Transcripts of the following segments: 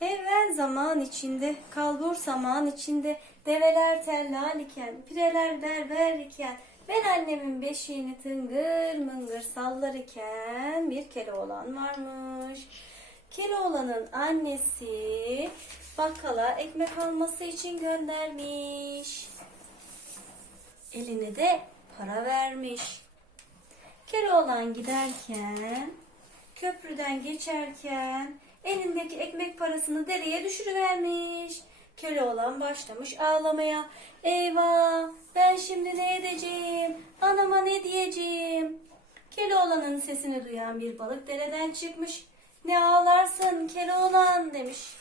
Evvel zaman içinde, kalbur zaman içinde, develer tellal iken, pireler berber iken, ben annemin beşiğini tıngır mıngır sallar iken bir Keloğlan varmış. Keloğlan'ın annesi bakkala ekmek alması için göndermiş. Eline de para vermiş. Keloğlan giderken, köprüden geçerken elindeki ekmek parasını dereye düşürüvermiş. Keloğlan başlamış ağlamaya. Eyvah ben şimdi ne edeceğim? Anama ne diyeceğim? Keloğlan'ın sesini duyan bir balık dereden çıkmış. Ne ağlarsın Keloğlan demiş.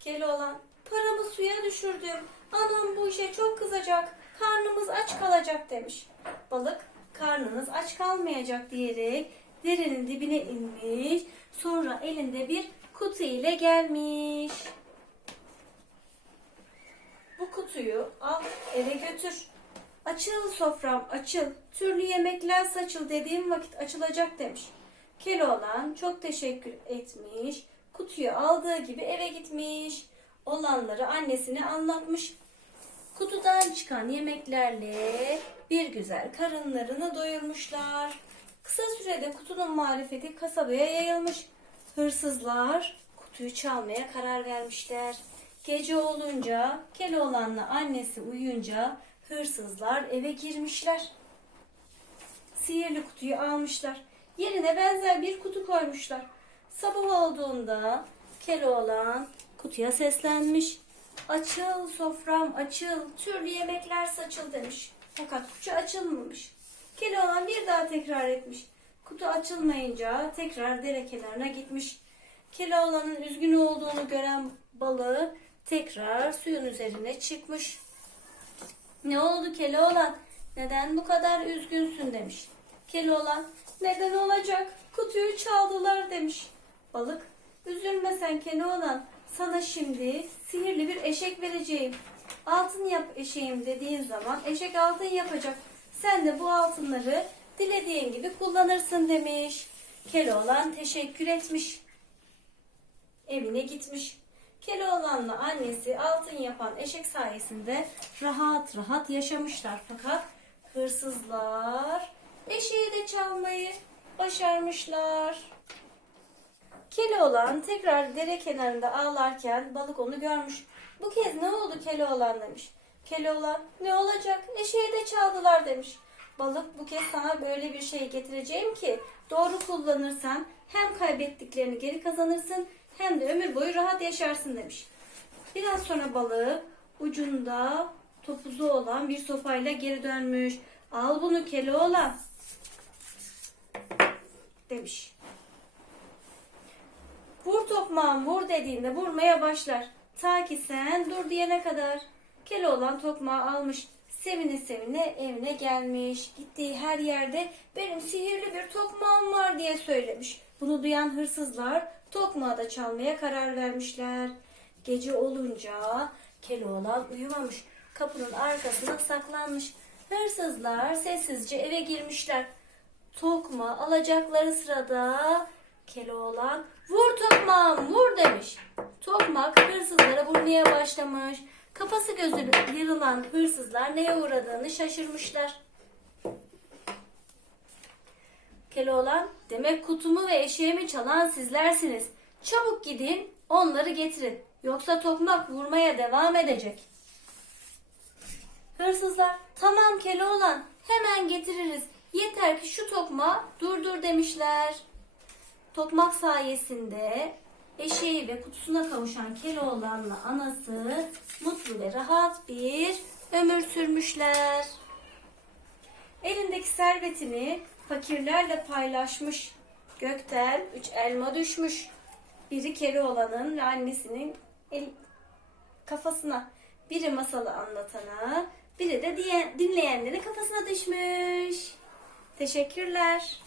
Keloğlan, paramı suya düşürdüm. Anam bu işe çok kızacak. Karnımız aç kalacak demiş. Balık, karnınız aç kalmayacak diyerek derenin dibine inmiş. Sonra elinde bir kutu ile gelmiş. Bu kutuyu al eve götür. Açıl sofram açıl. Türlü yemekler saçıl dediğim vakit açılacak demiş. Keloğlan çok teşekkür etmiş. Kutuyu aldığı gibi eve gitmiş. Olanları annesine anlatmış. Kutudan çıkan yemeklerle bir güzel karınlarını doyurmuşlar. Kısa sürede kutunun marifeti kasabaya yayılmış. Hırsızlar kutuyu çalmaya karar vermişler. Gece olunca Keloğlan'la annesi uyuyunca hırsızlar eve girmişler. Sihirli kutuyu almışlar. Yerine benzer bir kutu koymuşlar. Sabah olduğunda Keloğlan kutuya seslenmiş. Açıl sofram açıl, türlü yemekler saçıl demiş. Fakat kutu açılmamış. Keloğlan bir daha tekrar etmiş. Kutu açılmayınca tekrar dere kenarına gitmiş. Keloğlan'ın üzgün olduğunu gören balığı tekrar suyun üzerine çıkmış. Ne oldu Keloğlan? Neden bu kadar üzgünsün demiş. Keloğlan neden olacak? Kutuyu çaldılar demiş. Balık üzülme sen Keloğlan. Sana şimdi sihirli bir eşek vereceğim. Altın yap eşeğim dediğin zaman eşek altın yapacak. Sen de bu altınları dilediğin gibi kullanırsın demiş. Keloğlan teşekkür etmiş. Evine gitmiş. Keloğlan'la annesi altın yapan eşek sayesinde rahat rahat yaşamışlar. Fakat hırsızlar eşeği de çalmayı başarmışlar. Keloğlan tekrar dere kenarında ağlarken balık onu görmüş. Bu kez ne oldu Keloğlan demiş. Keloğlan ne olacak eşeği de çaldılar demiş. Balık bu kez sana böyle bir şey getireceğim ki doğru kullanırsan hem kaybettiklerini geri kazanırsın hem de ömür boyu rahat yaşarsın demiş. Biraz sonra balığı ucunda topuzu olan bir sopayla geri dönmüş. Al bunu Keloğlan demiş. Vur tokmağım vur dediğinde vurmaya başlar. Ta ki sen dur diyene kadar. Keloğlan tokmağı almış. Sevine sevine evine gelmiş. Gittiği her yerde benim sihirli bir tokmağım var diye söylemiş. Bunu duyan hırsızlar tokmağı da çalmaya karar vermişler. Gece olunca Keloğlan uyumamış. Kapının arkasına saklanmış. Hırsızlar sessizce eve girmişler. Tokma alacakları sırada Keloğlan vur tokmağım vur demiş. Tokmak hırsızlara vurmaya başlamış. Kafası gözü yarılan hırsızlar neye uğradığını şaşırmışlar. Keloğlan demek kutumu ve eşeğimi çalan sizlersiniz. Çabuk gidin onları getirin. Yoksa tokmak vurmaya devam edecek. Hırsızlar tamam Keloğlan hemen getiririz. Yeter ki şu tokmağı durdur demişler. Tokmak sayesinde eşeği ve kutusuna kavuşan Keloğlan'la anası mutlu ve rahat bir ömür sürmüşler. Elindeki servetini fakirlerle paylaşmış. Gökten üç elma düşmüş. Biri Keloğlan'ın ve annesinin el, kafasına, biri masalı anlatana, biri de diye, dinleyenlerin kafasına düşmüş. Teşekkürler.